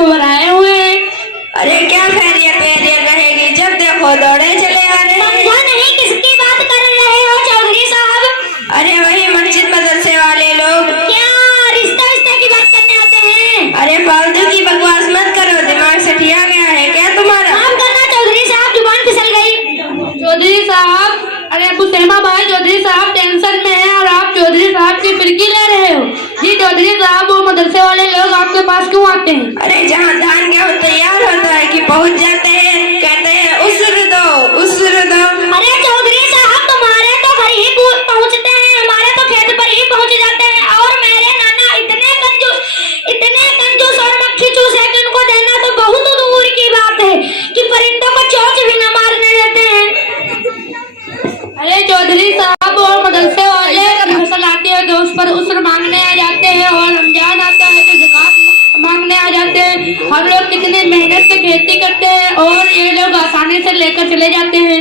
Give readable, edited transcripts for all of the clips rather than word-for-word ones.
को बनाए हुए हैं। अरे क्या खैरियत रहेगी, जब देखो दौड़े चले आ रहे हैं। समझा नहीं, किसकी बात कर रहे हो चौधरी साहब? अरे वही मस्जिद मदरसे वाले लोग। क्या रिश्ता की बात करने आते हैं? अरे फालतू की बकवास मत करो, दिमाग से ठिया गया है क्या तुम्हारा? काम करना चौधरी साहब, जुबान फिसल गई। चौधरी साहब, अरे अबू सहमा भाई चौधरी साहब टेंशन में हैं और आप चौधरी साहब की फिरकी ले रहे हो। जी चौधरी साहब, वो मदरसे वाले लोग आपके पास क्यों आते हैं? अरे जहाँ धान गेहूँ तैयार होता है कि पहुँच जाते हैं, कहते हैं उसर दो। अरे चौधरी साहब, तुम्हारे तो घर ही पहुँचते हैं, हमारे तो खेत पर ही पहुँच जाते हैं। और मेरे नाना इतने कंजूस और मक्खी चूस है कि उनको देना तो बहुत दूर की बात है कि परिंदों को चोंच भी न मारने देते हैं। अरे चौधरी साहब, और मदरसे वाले फसल आती है तो उस पर उसर मांगने आ जाते हैं, और रमजान आता है तो ज़कात मांगने आ जाते हैं। हम लोग कितने मेहनत से खेती करते हैं और ये लोग आसानी से लेकर चले जाते हैं।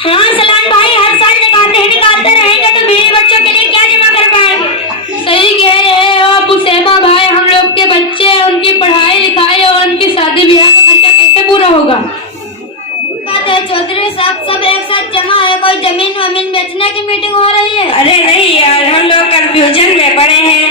हाँ सलाम भाई, हर साल ज़कात निकालते रहेंगे तो बीवी बच्चों के लिए क्या जमा कर पाएंगे? सही कह रहे हो अबू सहमा भाई, हम लोग के बच्चे, उनकी पढ़ाई लिखाई और उनकी शादी ब्याह का खर्चा कैसे पूरा होगा? बात है चौधरी साहब, सब एक साथ जमा है, कोई जमीन वमीन बेचने की मीटिंग हो रही है? अरे नहीं यार, हम लोग कंफ्यूजन में पड़े हैं।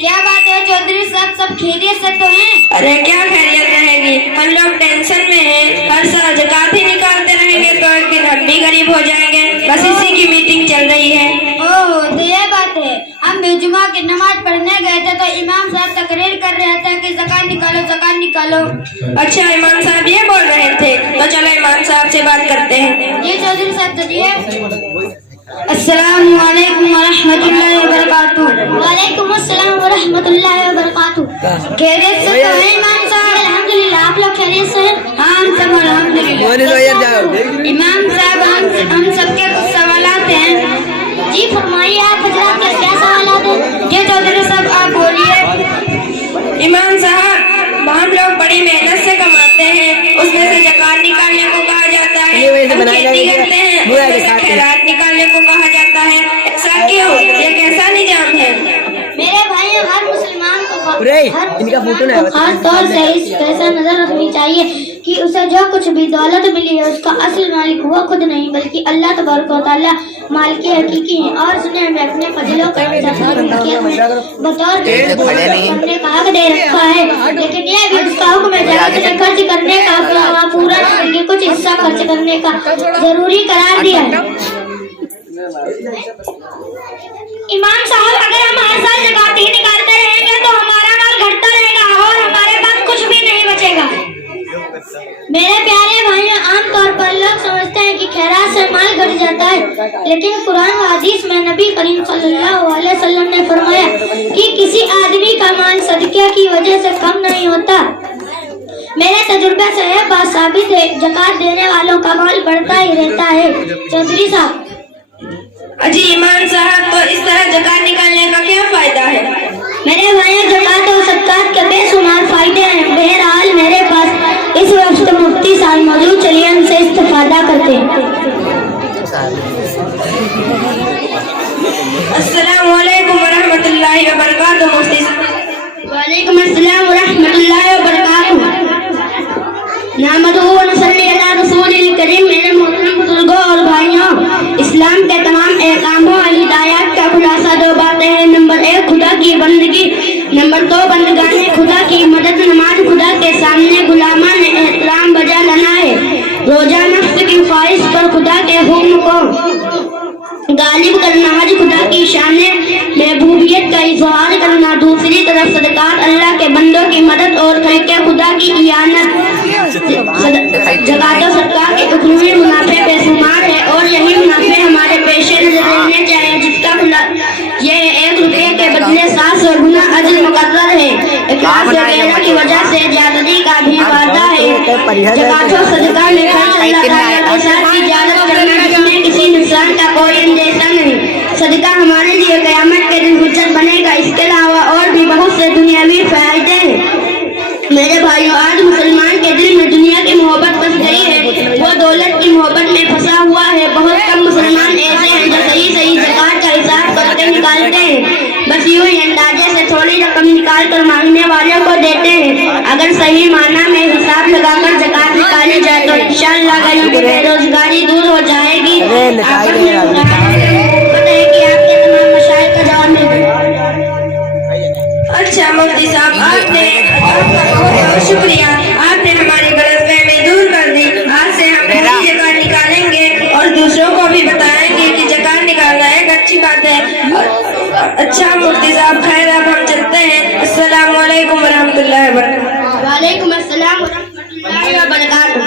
क्या बात है चौधरी साहब, सब खैरियत से तो हैं? अरे क्या खैरियत रहेगी, हम लोग टेंशन में हैं। हर साल ज़कात ही निकालते रहेंगे तो एक दिन हम भी गरीब हो जाएंगे, बस इसी की मीटिंग चल रही है। ओह तो ये बात है। हम भी जुमा की नमाज पढ़ने गए थे तो इमाम साहब तकरीर कर रहे थे कि ज़कात निकालो। अच्छा, इमाम साहब ये बोल रहे थे, तो चलो इमाम साहब से बात करते हैं। जी चौधरी साहब चलिए। अस्सलामु अलैकुम वरहमतुल्लाहि वबरकातुहू। वालेकुम अस्सलाम वरहमतुल्लाहि वबरकातुहू। खैरियत से तो हैं इमाम साहब? अल्हम्दुलिल्लाह, आप लोग खैरियत से हैं? हाँ हम सब अल्हम्दुलिल्लाह। इमाम साहब, हम सबके कुछ सवालात हैं। जी फरमाइए, आप हजरात के क्या सवालात हैं? जी चौधरी साहब आप बोलिए। इमाम साहब, हम लोग बड़ी मेहनत से कमाते हैं, उसमें से ज़कात निकालने को कहा जाता है। हम खेती करते हैं, उसमें से खैरात निकालने को कहा जाता है। ऐसा क्यों? ये कैसा निजाम है? मेरे भाई, हर मुसलमान को इनका फोटो नहीं खास तौर से इस कैसा नजर रखनी चाहिए कि उसे जो कुछ भी दौलत मिली है उसका असल मालिक हुआ खुद नहीं बल्कि अल्लाह तबारक व तआला मालिक हकीकी है। और उसने हमें अपने फजलों का बतौर करने का हक दे रखा है, लेकिन यह भी उसका हुक्म है ज़कात खर्च करने का, पूरा करके कुछ हिस्सा खर्च करने का जरूरी करार दिया है। इमाम साहब, अगर हम हर साल ज़कात ही निकालते रहेंगे तो हमारा माल घटता रहेगा और हमारे पास कुछ भी नहीं बचेगा। मेरे प्यारे भाइयों, आमतौर पर लोग समझते हैं कि खैरात से माल घट जाता है, लेकिन कुरान व हदीस में नबी करीम सल्लल्लाहु अलैहि वसल्लम ने फरमाया कि किसी आदमी का माल सदक़े की वजह से कम नहीं होता। मेरे तजुर्बे से यह बात साबित है, ज़कात देने वालों का माल बढ़ता ही रहता है। चौधरी साहब। अजी इमाम साहब, तो इस तरह ज़कात निकालने का क्या फायदा है? मेरे भाइयों, ज़कात और सदक़ात के बेशुमार फायदे हैं। बहरहाल मेरे पास इस वक्त मुफ्ती साहब मौजूद, चलिए उनसे इस्तेफादा करते हैं। अस्सलामु अलैकुम वरहमतुल्लाहि वबरकातुहू। मुफ्ती साहब। वालेकुम अस्सलाम वरहमतुल्लाहि वबरकातुहू। नहमदुहु व नसल्ली अला रसूलिल करीम। मेरे मोहतरम बुजुर्गों और भाइयों, इस्लाम के तमाम अहकामों और हिदायत का खुलासा दो बातें हैं। नंबर 1 खुदा की बंदगी, नंबर 2 बंदगाने खुदा की मदद। नमाज खुदा के सामने गुलामाने एहतराम बजा लाना है। रोजा नफ्स की ख्वाहिश पर खुदा के हुक्म को गालिब करना, हज खुदा की शान महबूबियत का इजहार करना। दूसरी तरफ सदक़ात अल्लाह के बंदों की मदद और खल्क़े खुदा की इयानत। ज़कात और सदक़ा के उखरूवी मुनाफे बेशुमार है और यही मुनाफे हमारे पेशे नज़र रहने चाहिए, जिसका ये 1 रुपये के बदले 700 गुना अजर मुकर्रर है। इखलास वगैरह की वजह से ज्यादती का भी वादा है। ज़कात और सदक़ा में खर्च अल्लाह ताला के साथ तिजारत करना, जिसमें किसी नुकसान का कोई अंदेशा नहीं। सदका हमारे लिए क़यामत के दिन हुज्जत बनेगा। इसके अलावा और भी बहुत से दुनियावी फायदे हैं। मेरे भाइयों, आज मुसलमान के दिल में दुनिया की मोहब्बत बस गई है, वो दौलत की मोहब्बत में फंसा हुआ है। बहुत कम मुसलमान ऐसे हैं जो सही ज़कात का हिसाब करके निकालते हैं। बस यूं ही सही माना में हिसाब लगाकर ज़कात निकाली जाए तो इंशाअल्लाह गरीबी बेरोजगारी दूर हो जाएगी। आपस में पता है कि आपके तमाम मशाइख का जवाब मिल गया। अच्छा मुफ्ती साहब, आपने आपका बहुत बहुत शुक्रिया, आपने हमारी गलतफहमी दूर कर दी। आज से हम पूरी ज़कात निकालेंगे और दूसरों को भी बताएंगे कि ज़कात निकालना एक अच्छी बात है। अच्छा मुफ्ती साहब, खैर अब हम चलते हैं। अस्सलाम वालेकुम वरहमतुल्लाहि वबरकातुहू। वालेकुम अस्सलाम व रहमतुल्लाहि व बरकातहू।